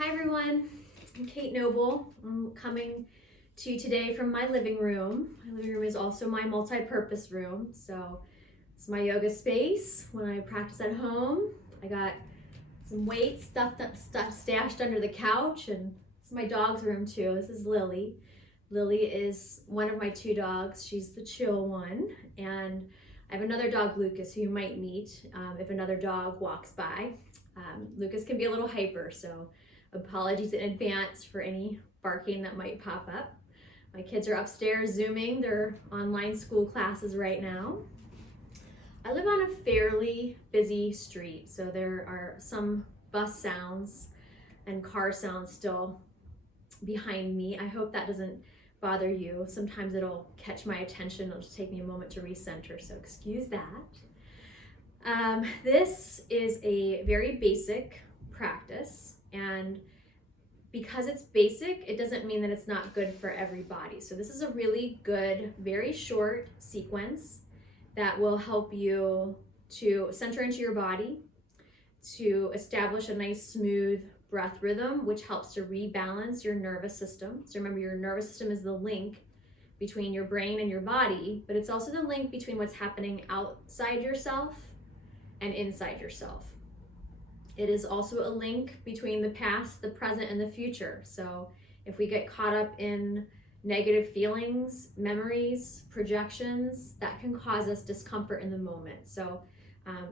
Hi everyone, I'm Kate Noble. I'm coming to you today from my living room. My living room is also my multi-purpose room, so it's my yoga space when I practice at home. I got some weights stuff stashed under the couch, and it's my dog's room too. This is Lily. Lily is one of my two dogs. She's the chill one, and I have another dog, Lucas, who you might meet if another dog walks by. Lucas can be a little hyper, so apologies in advance for any barking that might pop up. My kids are upstairs Zooming their online school classes right now. I live on a fairly busy street, so there are some bus sounds and car sounds still behind me. I hope that doesn't bother you. Sometimes it'll catch my attention. It'll just take me a moment to recenter, so excuse that. This is a very basic practice, and because it's basic, it doesn't mean that it's not good for everybody. So this is a really good, very short sequence that will help you to center into your body, to establish a nice smooth breath rhythm, which helps to rebalance your nervous system. So remember, your nervous system is the link between your brain and your body, but it's also the link between what's happening outside yourself and inside yourself. It is also a link between the past, the present, and the future. So if we get caught up in negative feelings, memories, projections, that can cause us discomfort in the moment. So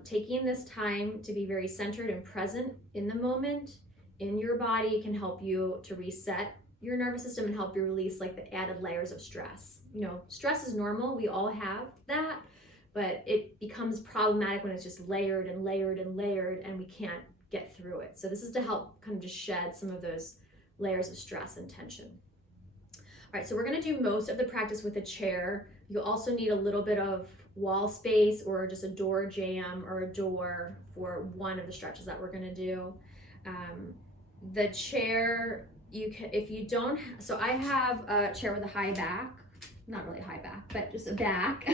taking this time to be very centered and present in the moment, in your body, can help you to reset your nervous system and help you release like the added layers of stress. You know, stress is normal, we all have that, but it becomes problematic when it's just layered and layered and layered and we can't get through it. So this is to help kind of just shed some of those layers of stress and tension. All right, so we're gonna do most of the practice with a chair. You'll also need a little bit of wall space or just a door jamb or a door for one of the stretches that we're gonna do. The chair, you can, if you don't, so I have a chair with a high back, not really a high back, but just a back,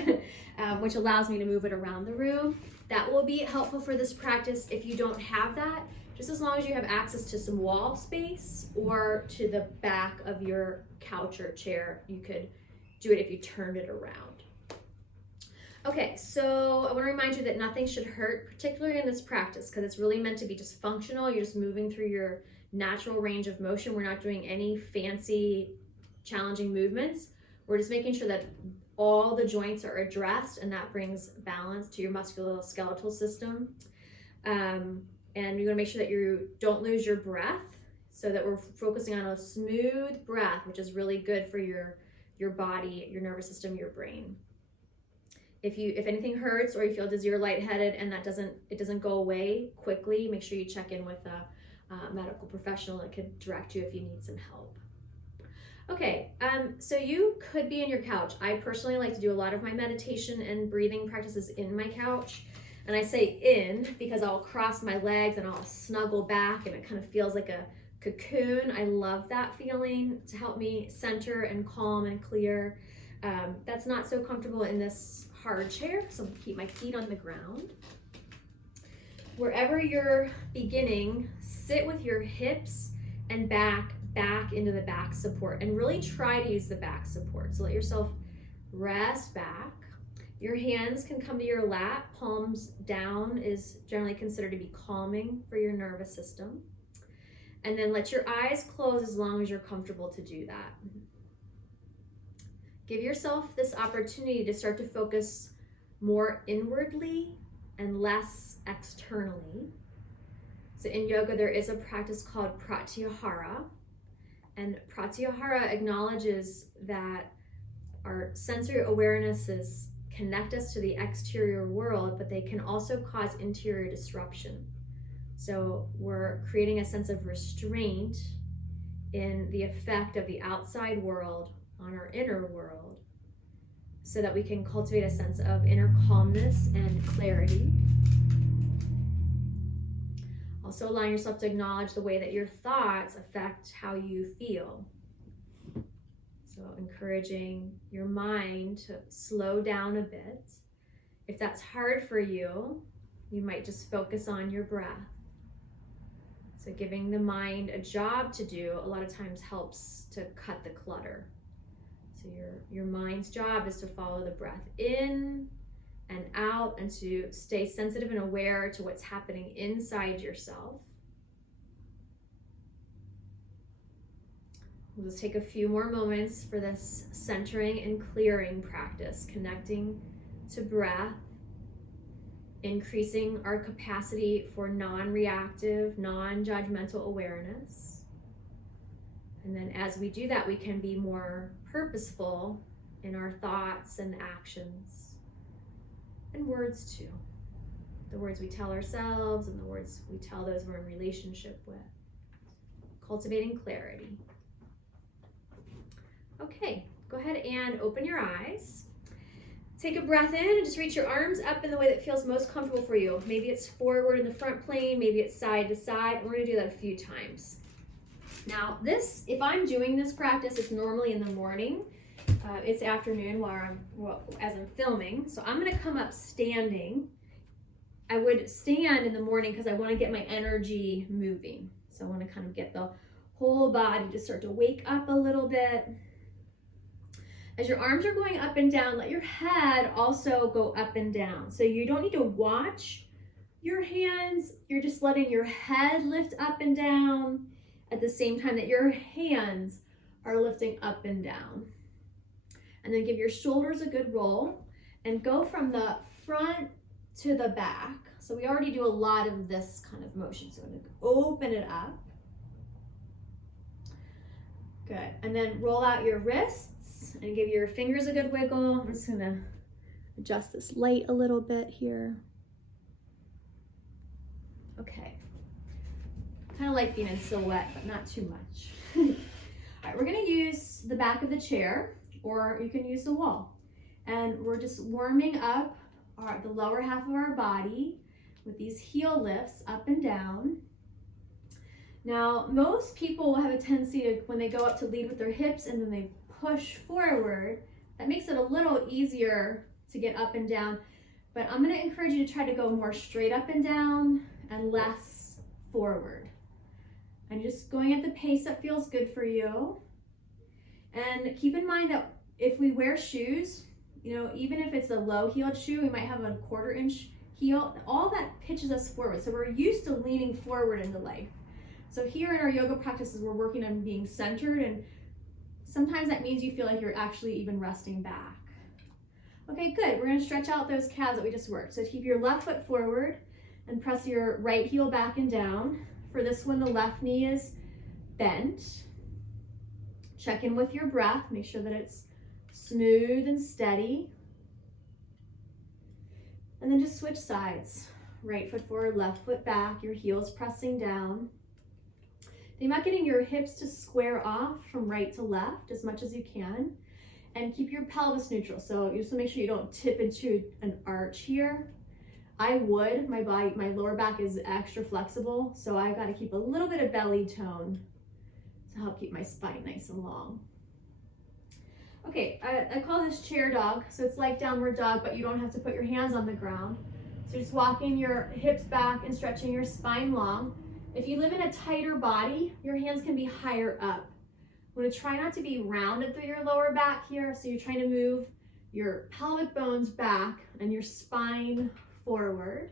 which allows me to move it around the room. That will be helpful for this practice if you don't have that, just as long as you have access to some wall space or to the back of your couch or chair. You could do it if you turned it around. Okay, so I want to remind you that nothing should hurt, particularly in this practice, because it's really meant to be just functional. You're just moving through your natural range of motion. We're not doing any fancy, challenging movements. We're just making sure that all the joints are addressed, and that brings balance to your musculoskeletal system. And you're going to make sure that you don't lose your breath, so that we're focusing on a smooth breath, which is really good for your body, your nervous system, your brain. If anything hurts or you feel dizzy or lightheaded and it doesn't go away quickly, make sure you check in with a medical professional that could direct you if you need some help. Okay, so you could be in your couch. I personally like to do a lot of my meditation and breathing practices in my couch. And I say in because I'll cross my legs and I'll snuggle back and it kind of feels like a cocoon. I love that feeling to help me center and calm and clear. That's not so comfortable in this hard chair, so I'm gonna keep my feet on the ground. Wherever you're beginning, sit with your hips and back into the back support, and really try to use the back support. So let yourself rest back. Your hands can come to your lap. Palms down is generally considered to be calming for your nervous system. And then let your eyes close as long as you're comfortable to do that. Give yourself this opportunity to start to focus more inwardly and less externally. So in yoga, there is a practice called Pratyahara. And Pratyahara acknowledges that our sensory awarenesses connect us to the exterior world, but they can also cause interior disruption. So we're creating a sense of restraint in the effect of the outside world on our inner world, so that we can cultivate a sense of inner calmness and clarity. Also allowing yourself to acknowledge the way that your thoughts affect how you feel. So encouraging your mind to slow down a bit. If that's hard for you, you might just focus on your breath. So giving the mind a job to do a lot of times helps to cut the clutter. So your mind's job is to follow the breath in and out and to stay sensitive and aware to what's happening inside yourself. We'll just take a few more moments for this centering and clearing practice, connecting to breath, increasing our capacity for non-reactive, non-judgmental awareness. And then as we do that, we can be more purposeful in our thoughts and actions and words too. The words we tell ourselves and the words we tell those we're in relationship with. Cultivating clarity. Okay, go ahead and open your eyes. Take a breath in and just reach your arms up in the way that feels most comfortable for you. Maybe it's forward in the front plane, maybe it's side to side. We're gonna do that a few times. Now if I'm doing this practice, it's normally in the morning. It's afternoon as I'm filming. So I'm gonna come up standing. I would stand in the morning because I wanna get my energy moving. So I wanna kind of get the whole body to start to wake up a little bit. As your arms are going up and down, let your head also go up and down. So you don't need to watch your hands. You're just letting your head lift up and down at the same time that your hands are lifting up and down. And then give your shoulders a good roll and go from the front to the back. So we already do a lot of this kind of motion. So I'm going to open it up. Good. And then roll out your wrists and give your fingers a good wiggle. I'm just gonna adjust this light a little bit here. Okay. Kind of like being in silhouette, but not too much. All right, we're gonna use the back of the chair, or you can use the wall. And we're just warming up the lower half of our body with these heel lifts up and down. Now, most people will have a tendency to, when they go up, to lead with their hips and then they push forward. That makes it a little easier to get up and down, but I'm going to encourage you to try to go more straight up and down and less forward. And just going at the pace that feels good for you. And keep in mind that if we wear shoes, even if it's a low-heeled shoe, we might have a 1/4 inch heel, all that pitches us forward. So we're used to leaning forward into life. So here in our yoga practices, we're working on being centered, and sometimes that means you feel like you're actually even resting back. Okay, good. We're gonna stretch out those calves that we just worked. So keep your left foot forward and press your right heel back and down. For this one, the left knee is bent. Check in with your breath. Make sure that it's smooth and steady. And then just switch sides. Right foot forward, left foot back, your heels pressing down. Think about getting your hips to square off from right to left as much as you can, and keep your pelvis neutral. So you just want to make sure you don't tip into an arch here. My lower back is extra flexible, so I got to keep a little bit of belly tone to help keep my spine nice and long. Okay, I call this chair dog. So it's like downward dog, but you don't have to put your hands on the ground. So just walking your hips back and stretching your spine long. If you live in a tighter body, your hands can be higher up. You want to try not to be rounded through your lower back here. So you're trying to move your pelvic bones back and your spine forward.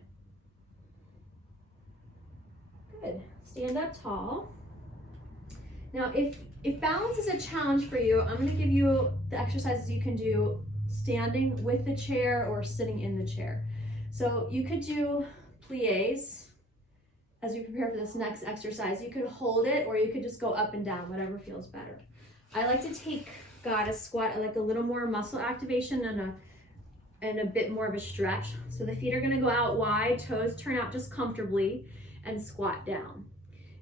Good. Stand up tall. Now, if balance is a challenge for you, I'm going to give you the exercises you can do standing with the chair or sitting in the chair. So you could do plies. As you prepare for this next exercise, you could hold it or you could just go up and down, whatever feels better. I like to take goddess squat. I like a little more muscle activation and a bit more of a stretch. So the feet are gonna go out wide, toes turn out just comfortably, and squat down.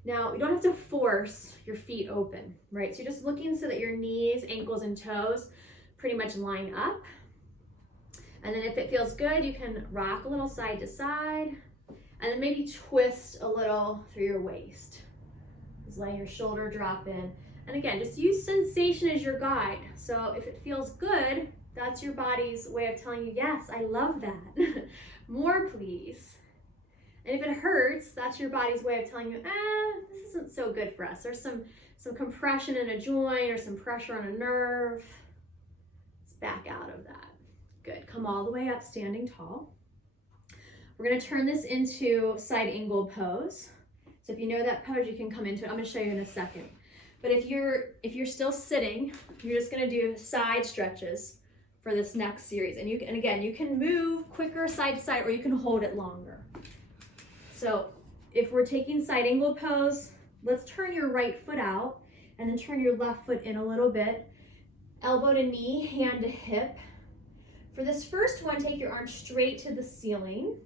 Now, you don't have to force your feet open, right? So you're just looking so that your knees, ankles, and toes pretty much line up. And then if it feels good, you can rock a little side to side, and then maybe twist a little through your waist. Just letting your shoulder drop in. And again, just use sensation as your guide. So if it feels good, that's your body's way of telling you, yes, I love that. More, please. And if it hurts, that's your body's way of telling you, this isn't so good for us. There's some compression in a joint or some pressure on a nerve. Let's back out of that. Good, come all the way up, standing tall. We're gonna turn this into side angle pose. So if you know that pose, you can come into it. I'm gonna show you in a second. But if you're still sitting, you're just gonna do side stretches for this next series. And again, you can move quicker side to side, or you can hold it longer. So if we're taking side angle pose, let's turn your right foot out and then turn your left foot in a little bit. Elbow to knee, hand to hip. For this first one, take your arms straight to the ceiling.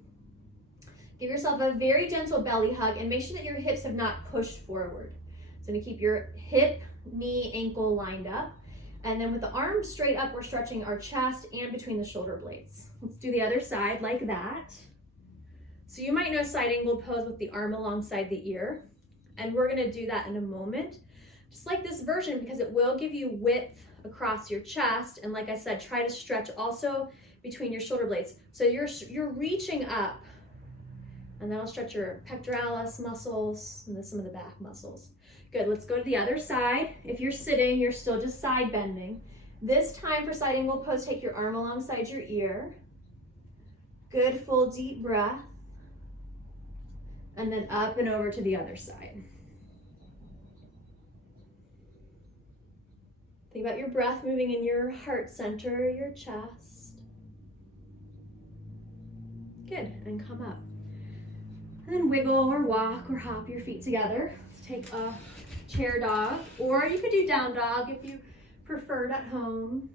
Give yourself a very gentle belly hug and make sure that your hips have not pushed forward. So to keep your hip, knee, ankle lined up. And then with the arms straight up, we're stretching our chest and between the shoulder blades. Let's do the other side like that. So you might know side angle pose with the arm alongside the ear. And we're gonna do that in a moment. Just like this version, because it will give you width across your chest. And like I said, try to stretch also between your shoulder blades. So you're reaching up, and that'll stretch your pectoralis muscles and then some of the back muscles. Good, let's go to the other side. If you're sitting, you're still just side bending. This time for side angle pose, take your arm alongside your ear. Good, full deep breath. And then up and over to the other side. Think about your breath moving in your heart center, your chest. Good, and come up. And then wiggle or walk or hop your feet together. Let's take a chair dog, or you could do down dog if you preferred at home.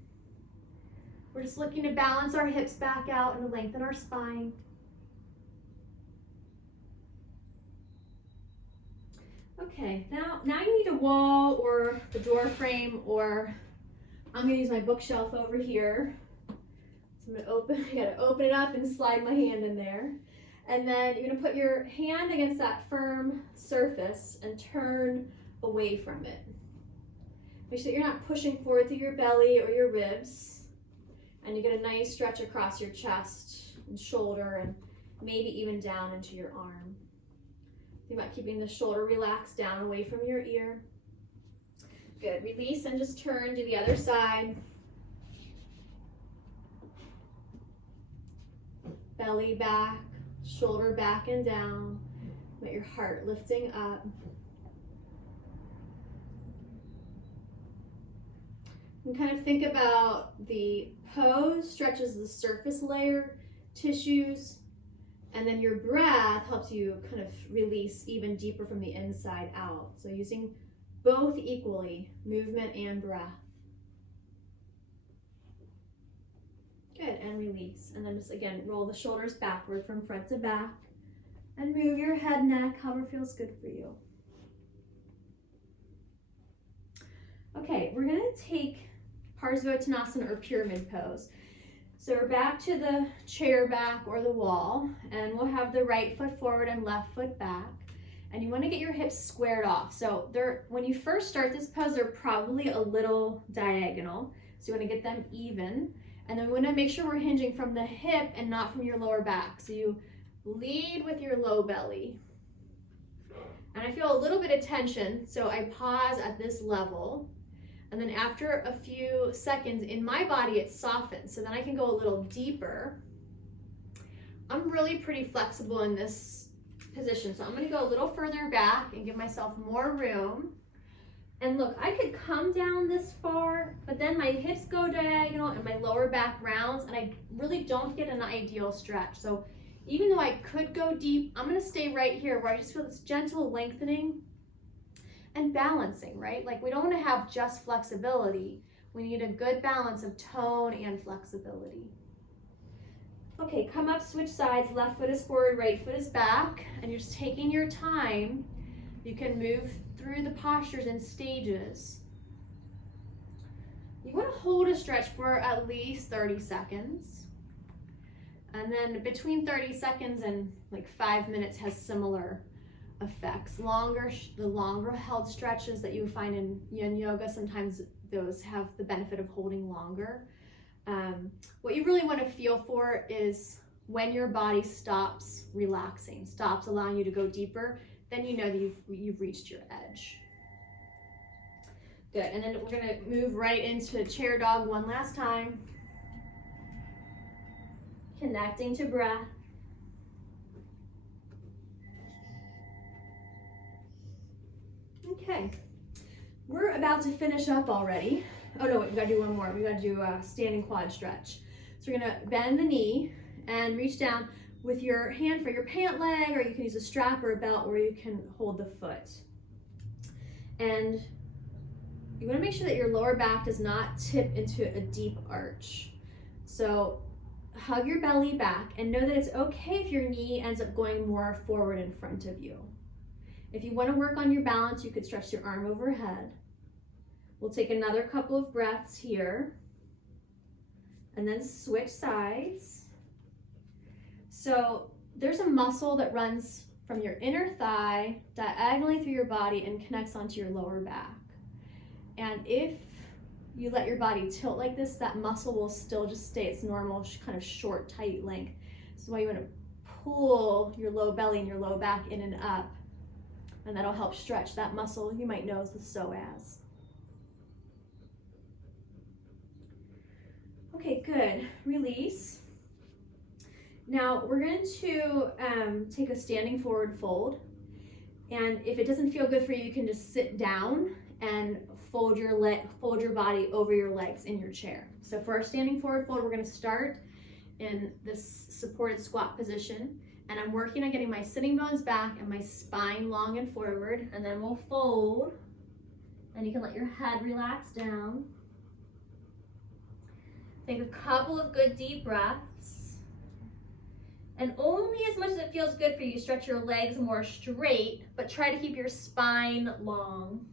We're just looking to balance our hips back out and lengthen our spine. Okay, now you need a wall or the door frame, or I'm gonna use my bookshelf over here. So I'm gonna I gotta open it up and slide my hand in there. And then you're gonna put your hand against that firm surface and turn away from it. Make sure that you're not pushing forward through your belly or your ribs. And you get a nice stretch across your chest and shoulder, and maybe even down into your arm. Think about keeping the shoulder relaxed down away from your ear. Good, release and just turn to the other side. Belly back, shoulder back and down. Let your heart lifting up. And kind of think about the pose stretches the surface layer tissues, and then your breath helps you kind of release even deeper from the inside out. So using both equally, movement and breath. Good, and release. And then just again, roll the shoulders backward from front to back and move your head, neck, however feels good for you. Okay, we're gonna take Parsvottanasana or pyramid pose. So we're back to the chair back or the wall, and we'll have the right foot forward and left foot back. And you want to get your hips squared off. So when you first start this pose, they're probably a little diagonal. So you want to get them even. And then we want to make sure we're hinging from the hip and not from your lower back. So you lead with your low belly. And I feel a little bit of tension, so I pause at this level. And then after a few seconds, in my body, it softens. So then I can go a little deeper. I'm really pretty flexible in this position. So I'm gonna go a little further back and give myself more room. And look, I could come down this far, but then my hips go diagonal and my lower back rounds, and I really don't get an ideal stretch. So even though I could go deep, I'm gonna stay right here where I just feel this gentle lengthening and balancing, right? Like, we don't want to have just flexibility. We need a good balance of tone and flexibility. Okay, come up, switch sides. Left foot is forward, right foot is back, and you're just taking your time. You can move through the postures in stages. You want to hold a stretch for at least 30 seconds. And then between 30 seconds and like 5 minutes has similar effects. The longer held stretches that you find in yin yoga, sometimes those have the benefit of holding longer. What you really want to feel for is when your body stops relaxing, stops allowing you to go deeper, then you know that you've reached your edge. Good, and then we're gonna move right into chair dog one last time. Connecting to breath. Okay, we're about to finish up already. Oh no, wait, we gotta do one more. We gotta do a standing quad stretch. So we're gonna bend the knee and reach down with your hand for your pant leg, or you can use a strap or a belt where you can hold the foot. And you wanna make sure that your lower back does not tip into a deep arch. So hug your belly back and know that it's okay if your knee ends up going more forward in front of you. If you wanna work on your balance, you could stretch your arm overhead. We'll take another couple of breaths here and then switch sides. So there's a muscle that runs from your inner thigh diagonally through your body and connects onto your lower back. And if you let your body tilt like this, that muscle will still just stay its normal kind of short, tight length. This is why you want to pull your low belly and your low back in and up, and that'll help stretch that muscle you might know as the psoas. Okay, good. Release. Now we're going to take a standing forward fold, and if it doesn't feel good for you, you can just sit down and fold your body over your legs in your chair. So for our standing forward fold, we're going to start in this supported squat position, and I'm working on getting my sitting bones back and my spine long and forward, and then we'll fold, and you can let your head relax down. Take a couple of good deep breaths, and only as much as it feels good for you, stretch your legs more straight, but try to keep your spine long.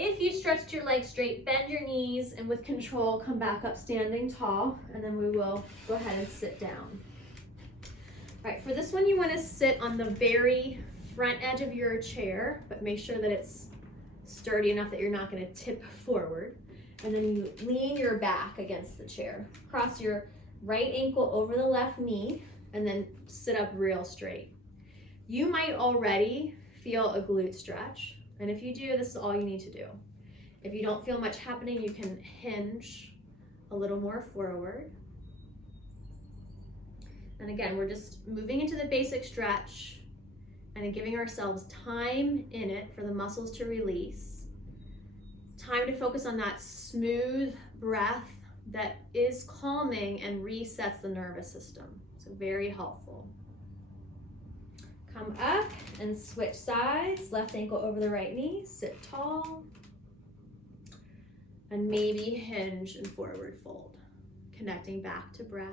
If you stretched your legs straight, bend your knees, and with control, come back up standing tall, and then we will go ahead and sit down. All right, for this one, you want to sit on the very front edge of your chair, but make sure that it's sturdy enough that you're not going to tip forward. And then you lean your back against the chair. Cross your right ankle over the left knee, and then sit up real straight. You might already feel a glute stretch. And if you do, this is all you need to do. If you don't feel much happening, you can hinge a little more forward. And again, we're just moving into the basic stretch and giving ourselves time in it for the muscles to release. Time to focus on that smooth breath that is calming and resets the nervous system. So very helpful. Come up and switch sides, left ankle over the right knee, sit tall, and maybe hinge and forward fold, connecting back to breath.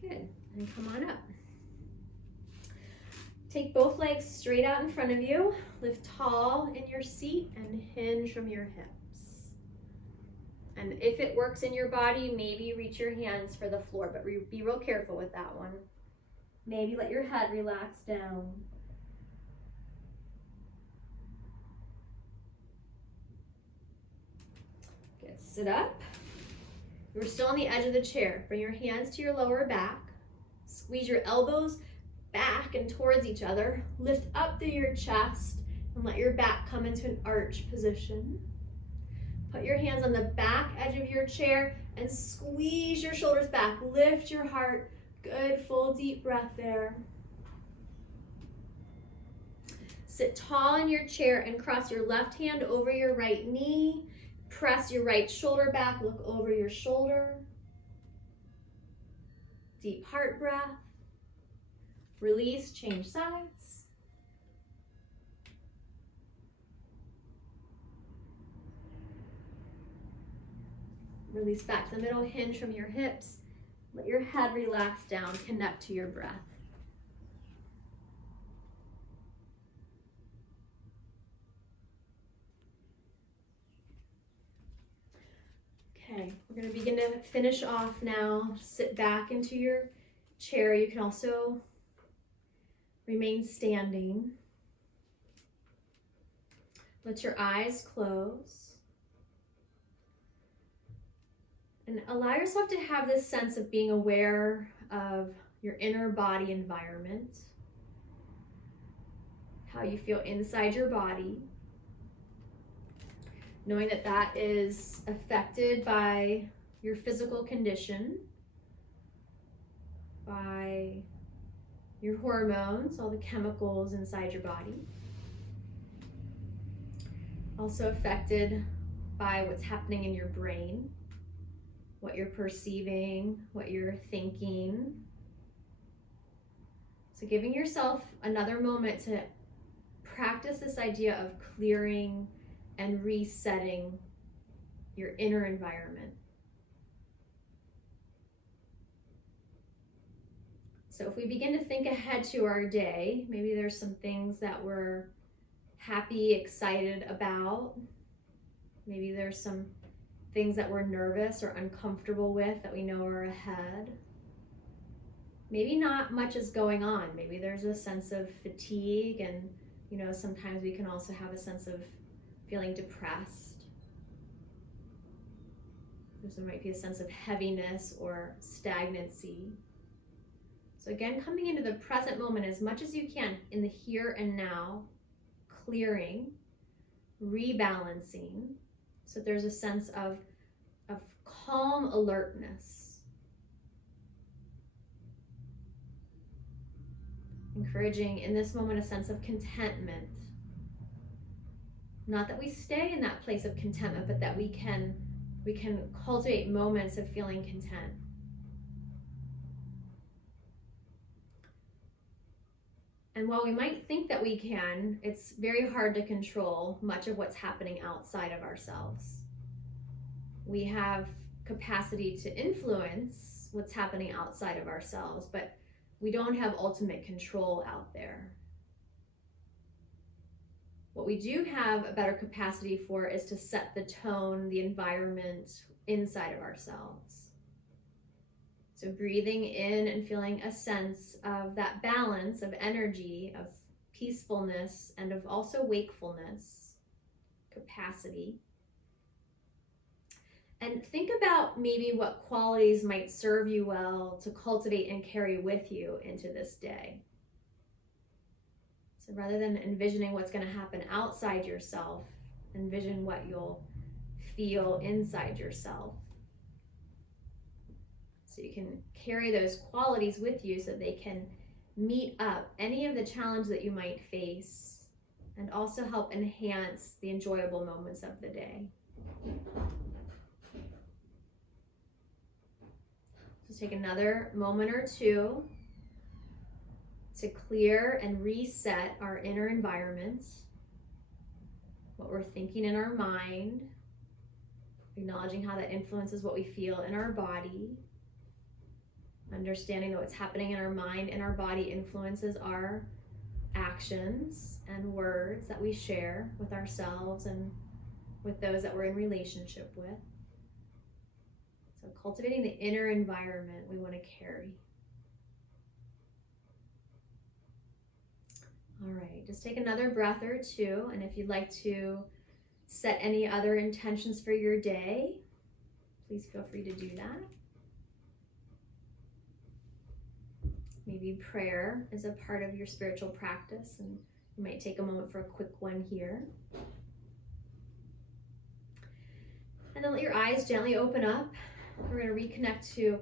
Good, and come on up. Take both legs straight out in front of you, lift tall in your seat, and hinge from your hips. And if it works in your body, maybe reach your hands for the floor, but be real careful with that one. Maybe let your head relax down. Good, sit up. You're still on the edge of the chair. Bring your hands to your lower back. Squeeze your elbows back and towards each other. Lift up through your chest and let your back come into an arch position. Put your hands on the back edge of your chair and squeeze your shoulders back. Lift your heart. Good, full deep breath there. Sit tall in your chair and cross your left hand over your right knee. Press your right shoulder back. Look over your shoulder. Deep heart breath. Release, change sides. Release back to the middle, hinge from your hips. Let your head relax down, connect to your breath. Okay, we're going to begin to finish off now. Sit back into your chair, you can also remain standing. Let your eyes close. And allow yourself to have this sense of being aware of your inner body environment, how you feel inside your body, knowing that that is affected by your physical condition, by your hormones, all the chemicals inside your body. Also affected by what's happening in your brain, what you're perceiving, what you're thinking. So giving yourself another moment to practice this idea of clearing and resetting your inner environment. So if we begin to think ahead to our day, maybe there's some things that we're happy, excited about. Maybe there's some things that we're nervous or uncomfortable with that we know are ahead. Maybe not much is going on. Maybe there's a sense of fatigue, and sometimes we can also have a sense of feeling depressed. There might be a sense of heaviness or stagnancy. So again, coming into the present moment as much as you can in the here and now, clearing, rebalancing, so there's a sense of calm alertness. Encouraging in this moment a sense of contentment. Not that we stay in that place of contentment, but that we can cultivate moments of feeling content. And while we might think that we can, it's very hard to control much of what's happening outside of ourselves. We have capacity to influence what's happening outside of ourselves, but we don't have ultimate control out there. What we do have a better capacity for is to set the tone, the environment inside of ourselves. So breathing in and feeling a sense of that balance of energy, of peacefulness, and of also wakefulness, capacity. And think about maybe what qualities might serve you well to cultivate and carry with you into this day. So rather than envisioning what's going to happen outside yourself, envision what you'll feel inside yourself. So you can carry those qualities with you so they can meet up any of the challenges that you might face and also help enhance the enjoyable moments of the day. So take another moment or two to clear and reset our inner environment, what we're thinking in our mind, acknowledging how that influences what we feel in our body, understanding that what's happening in our mind and our body influences our actions and words that we share with ourselves and with those that we're in relationship with. So cultivating the inner environment we want to carry. All right, just take another breath or two, and if you'd like to set any other intentions for your day, please feel free to do that. Maybe prayer is a part of your spiritual practice, and you might take a moment for a quick one here. And then let your eyes gently open up. We're going to reconnect to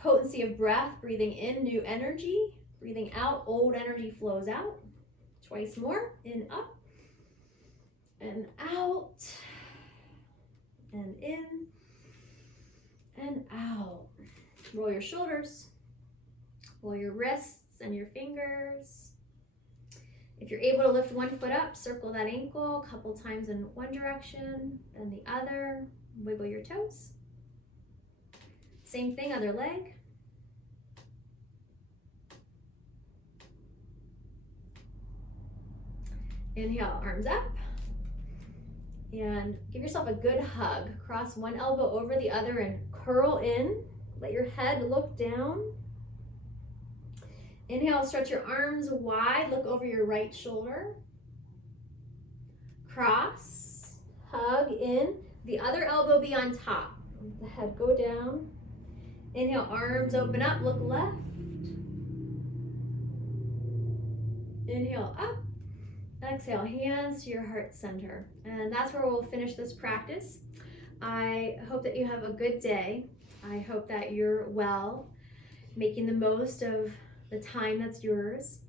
potency of breath, breathing in new energy, breathing out, old energy flows out. Twice more, in, up, and out, and in, and out. Roll your shoulders. Roll your wrists and your fingers. If you're able to lift one foot up, circle that ankle a couple times in one direction, then the other. Wiggle your toes. Same thing, other leg. Inhale, arms up. And give yourself a good hug. Cross one elbow over the other and curl in. Let your head look down. Inhale, stretch your arms wide, look over your right shoulder. Cross, hug in, the other elbow be on top. Let the head go down. Inhale, arms open up, look left. Inhale, up. Exhale, hands to your heart center. And that's where we'll finish this practice. I hope that you have a good day. I hope that you're well, making the most of the time that's yours.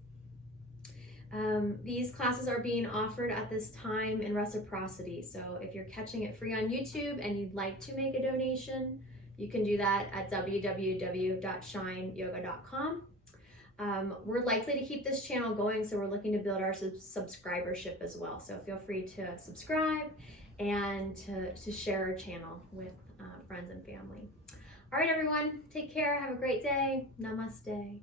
These classes are being offered at this time in reciprocity. So if you're catching it free on YouTube and you'd like to make a donation, you can do that at www.shineyoga.com. We're likely to keep this channel going, so we're looking to build our subscribership as well. So feel free to subscribe and to share our channel with friends and family. All right, everyone, take care. Have a great day. Namaste.